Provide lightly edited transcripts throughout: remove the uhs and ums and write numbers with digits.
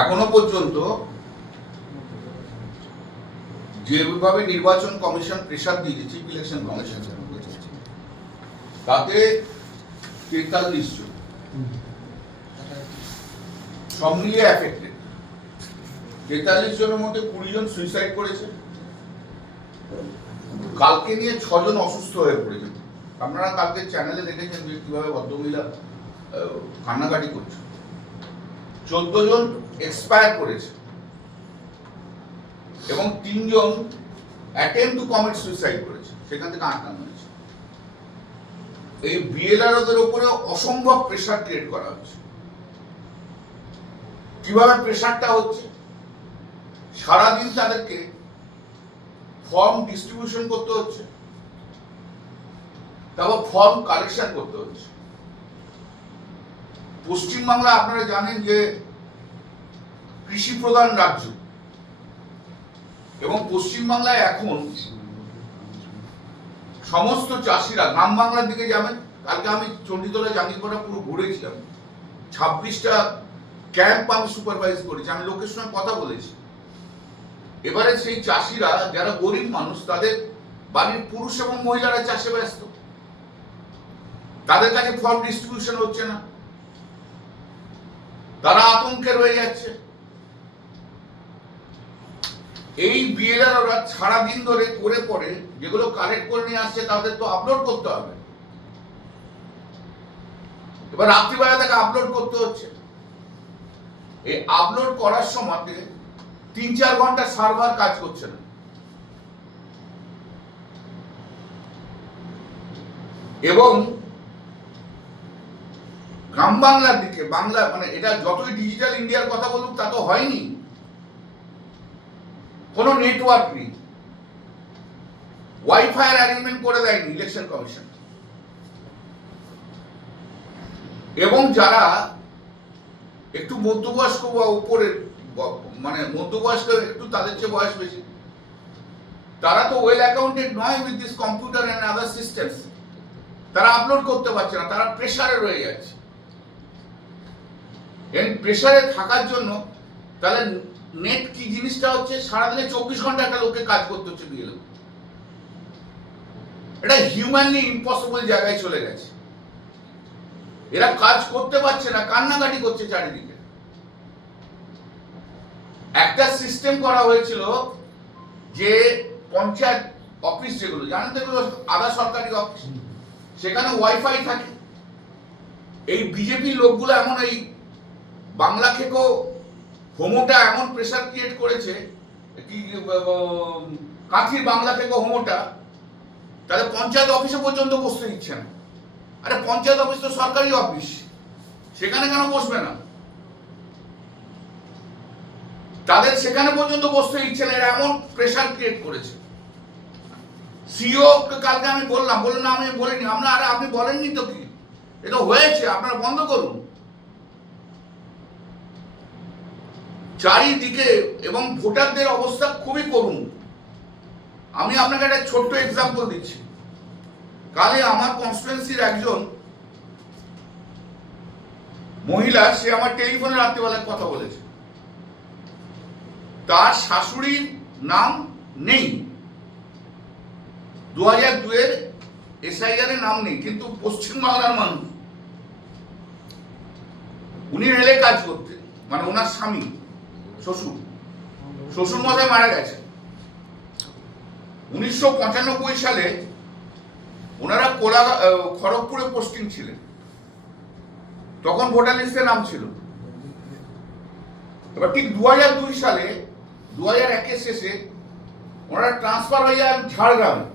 এখনো পর্যন্ত যেভাবে নির্বাচন কমিশন প্রেসার দিয়েছে, চিফ ইলেকশন কমিশন, তাতে 43 জন সব মিলিয়ে অ্যাফেক্টেড। 43 জনের মধ্যে 20 জন সুইসাইড করেছে। কালকে নিয়ে 6 জন অসুস্থ হয়ে পড়েছে। আপনারা কালকে চ্যানেলে দেখেছেন যে কিভাবে ভদ্রমহিলা কান্নাকাটি করছে। 14 জন এক্সপায়ার করেছে এবং 3 জন অ্যাটেম্প টু কমিট সুইসাইড করেছে, সেখান থেকে আটকানো হয়েছে। এই বিএলআরওদের উপরে অসম্ভব প্রেসার ক্রিয়েট করা হচ্ছে। কিভাবে প্রেসারটা হচ্ছে? সারাদিন তাদেরকে ফর্ম ডিস্ট্রিবিউশন করতে হচ্ছে, তারপর ফর্ম কালেকশন করতে হচ্ছে। পশ্চিমবাংলা আপনারা জানেন যে কৃষি প্রধান রাজ্য, এবং পশ্চিমবাংলায় এখন সমস্ত চাষিরা গ্রাম বাংলার দিকে যাবেন। কালকে আমি চণ্ডীতলা জাঙ্গিপাড়া পুরো ঘুরেছিলাম। 26টা ক্যাম্প আমি সুপারভাইজ করেছি, আমি লোকের সঙ্গে কথা বলেছি। এবারে সেই চাষিরা যারা গরিব মানুষ, তাদের বাড়ির পুরুষ এবং মহিলারা চাষে ব্যস্ত, তাদের কাছে ফর্ম ডিস্ট্রিবিউশন হচ্ছে না, তারা আতঙ্কে রয়ে যাচ্ছে। এই বিএলআরওরা সারাদিন ধরে করে পরে যেগুলো কালেক্ট করে নিয়ে আসছে তাদের তো আপলোড করতে হবে। এবার রাত্রিবেলা তাকে আপলোড করতে হচ্ছে। এই আপলোড করার সময় 3-4 ঘন্টা সার্ভার কাজ করছে না, এবং গ্রাম বাংলার দিকে বাংলা মানে এটা যতই ডিজিটাল ইন্ডিয়ার কথা বলুক তা তো হয়নি। কোনো নেটওয়ার্ক নেই, ওয়াইফাই অ্যারেঞ্জমেন্ট করে দেয়নি ইলেকশন কমিশন। এবং যারা একটু মধ্যবয়স্ক বা উপরের, মানে মধ্যবয়স্ক একটু তাদের চেয়ে বয়স বেশি, তারা তো ওয়েল অ্যাকাউন্টেড নয় with this computer and other systems. তারা আপলোড করতে পারছে না, তারা প্রেসারে রয়ে যাচ্ছে। এই প্রেসারে থাকার জন্য তাহলে নেট কি জিনিসটা হচ্ছে, সারাদিনে 24 ঘন্টা একটা লোককে কাজ করতে হচ্ছে বিএলও। এটা হিউম্যানলি ইম্পসিবল জায়গায় চলে গেছে। এরা কাজ করতে পারছে না, কান্নাকাটি করছে চারিদিকে। একটা সিস্টেম করা হয়েছিল যে পঞ্চায়েত অফিস যেগুলো জানেন তো, এগুলো আধা সরকারি অফিস, সেখানে ওয়াইফাই থাকে। এই বিজেপি লোকগুলো এমন এই বাংলা খেকো হোমোটা এমন প্রেসার ক্রিয়েট করেছে, কি কাঁথির বাংলা খেকো হোমোটা, তাদের পঞ্চায়েত অফিসে পর্যন্ত বসতে দিচ্ছে না। আরে পঞ্চায়েত অফিস তো সরকারি অফিস, সেখানে কেন বসবে না? তাদের সেখানে পর্যন্ত বসতে দিচ্ছে না। এরা এমন প্রেসার ক্রিয়েট করেছে। সিও কালকে আমি বললাম, বললেন না আমি বলিনি। আমরা আরে আপনি বলেননি তো, কি এটা হয়েছে, আপনারা বন্ধ করুন চারিদিকে। এবং ভোটারদের অবস্থা খুবই করুণ। আমি আপনাকে একটা ছোট্ট এক্সাম্পল দিচ্ছি। কালে আমার কনস্টিটুয়েন্সির একজন মহিলা, সে আমার টেলিফোনে রাত্রিবেলায় কথা বলেছে। তার শাশুড়ির নাম নেই, 2002-এর এসআইআর এর নাম নেই, কিন্তু পশ্চিমবাংলার মানুষ। উনি রেলে কাজ করতেন, মানে ওনার স্বামী শ্বশুর মশাই মারা গেছে 1995 সালে। ওনারা খড়গপুরে পোস্টিং ছিলেন, তখন ভোটার লিস্টে নাম ছিল। এবার ঠিক 2002 সালে 2001-এর শেষে ওনারা ট্রান্সফার হয়ে যান ঝাড়গ্রামে।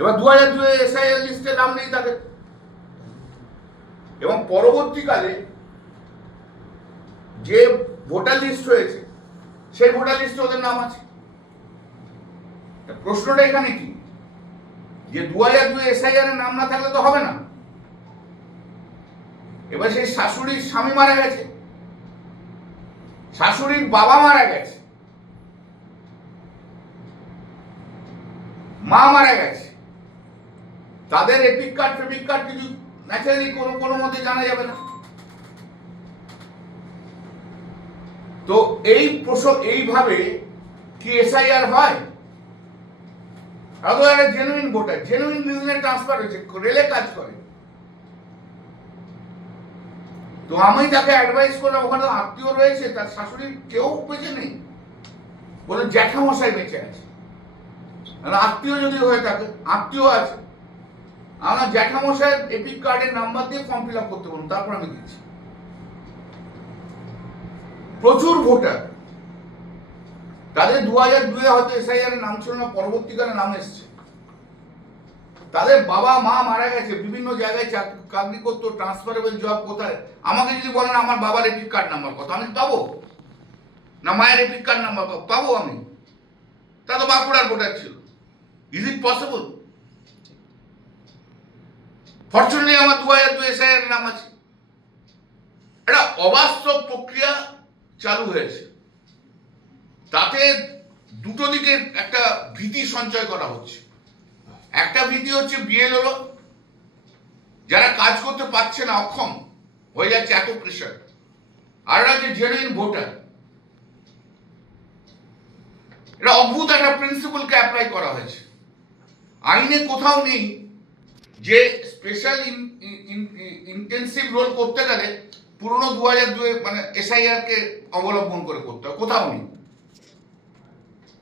এবার 2002-এ এসআইআর লিস্টে নাম নেই তাদের। এবং পরবর্তীকালে যে ভোটার লিস্ট হয়েছে সেই ভোটার লিস্টে ওদের নাম আছে। প্রশ্নটা এখানে কি, যে 2002 এসআইআর এর নাম না থাকলে তো হবে না। এবার সেই শাশুড়ির স্বামী মারা গেছে, শাশুড়ির বাবা মারা গেছে, মা মারা গেছে, তাদের এপিক কার্ড ফেপিক কার্ড কিছু ন্যাচারালি কোনো মতে জানা যাবে না। তো এইভাবে কি এসআইআর হয়? আদৌ একটা জেনুইন ভোটার, জেনুইন রিজনে ট্রান্সফার হয়েছে, রেলে কাজ করে। তো আমি তাকে অ্যাডভাইস করলাম, ওখানে আত্মীয় রয়েছে, তার শাশুড়ির কেউ বেঁচে নেই, বলে জ্যাঠামশাই বেঁচে আছে। আত্মীয় যদি হয়ে থাকে, আত্মীয় আছে, আমার জ্যাঠামশাইয়ের এপিক কার্ডের নাম্বার দিয়ে ফর্ম ফিল আপ করতে বলুন, তারপর আমি দিচ্ছি। প্রচুর ভোটার, তাদের 2002 হয়তো এসআইআর নাম ছিল না, পরবর্তীকালে নাম এসছে। তাদের বাবা মা মারা গেছে, বিভিন্ন জায়গায় চাকরি করতো, ট্রান্সফারেবল জব কোথায়। আমাকে যদি বলেন আমার বাবার এপিক কার্ড নাম্বার কত, আমি পাবো না? মায়ের এপিক কার্ড নাম্বার পাবো আমি? তা তো বাঁকুড়ার ভোটার ছিল। Is it possible? ফরচুনেটলি আমার 2002 এসআইআর নাম আছে। এটা অবাস্তব প্রক্রিয়া চালু হয়েছে, তাতে দুটো দিকে একটা ভীতি সঞ্চয় করা হচ্ছে। একটা ভীতি হচ্ছে বিএলও যারা কাজ করতে পারছে না, অক্ষম হয়ে যাচ্ছে, এত প্রেশার। আর হচ্ছে জেনুইন ভোটার। এটা অদ্ভুত একটা প্রিন্সিপালকে অ্যাপ্লাই করা হয়েছে। আইনে কোথাও নেই যে স্পেশাল ইন্টেন্সিভ রোল করতে গেলে পুরনো 2002 মানে এসআইআর কে অবলম্বন করে করতে হবে, কোথাও নেই।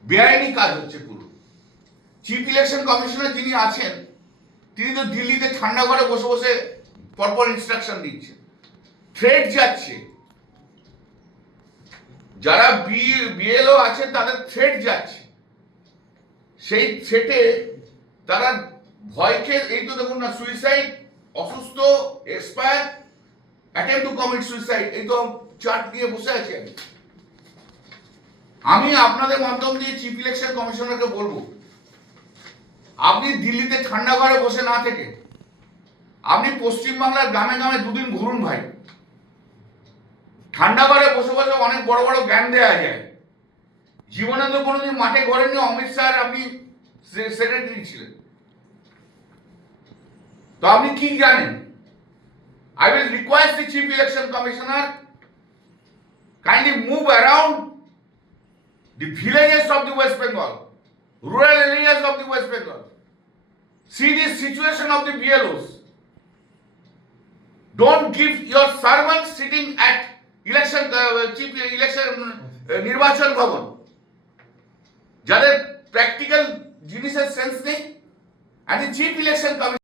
বেআইনি কাজ হচ্ছে পুরো। চিফ ইলেকশন কমিশনার যিনি আছেন, তিনি তো দিল্লিতে ঠান্ডা ঘরে বসে বসে পরপর ইনস্ট্রাকশন দিচ্ছেন, থ্রেট যাচ্ছে। যারা বিএলও আছেন তাদের থ্রেট যাচ্ছে, সেই থ্রেটে তারা ভয়কে, এই তো দেখুন না, সুইসাইড, অসুস্থ, expire, attempt to commit suicide, এই তো চার্ট দিয়ে বসে আছি আমি আপনাদের মাধ্যম দিয়ে চিফ ইলেকশন কমিশনারকে বলবো, আপনি দিল্লিতে ঠান্ডা ঘরে বসে না থেকে আপনি পশ্চিমবাংলার গ্রামে গ্রামে দুদিন ঘুরুন ভাই। ঠান্ডা ঘরে বসে বসে অনেক বড় বড় জ্ঞান দেওয়া যায়। জীবনে তো কোনোদিন মাঠে ঘোরেননি, অমিত শাহ আপনি সেক্রেটারি ছিলেন, তো আপনি কি জানেন? I will request the Chief Election Commissioner kindly move around the villages of the West Bengal, rural areas of the West Bengal. See the situation of the BLOs. Don't give your servants sitting at chief election নির্বাচন ভবন, যাদের practical জিনিসের sense নেই, and the Chief Election Commissioner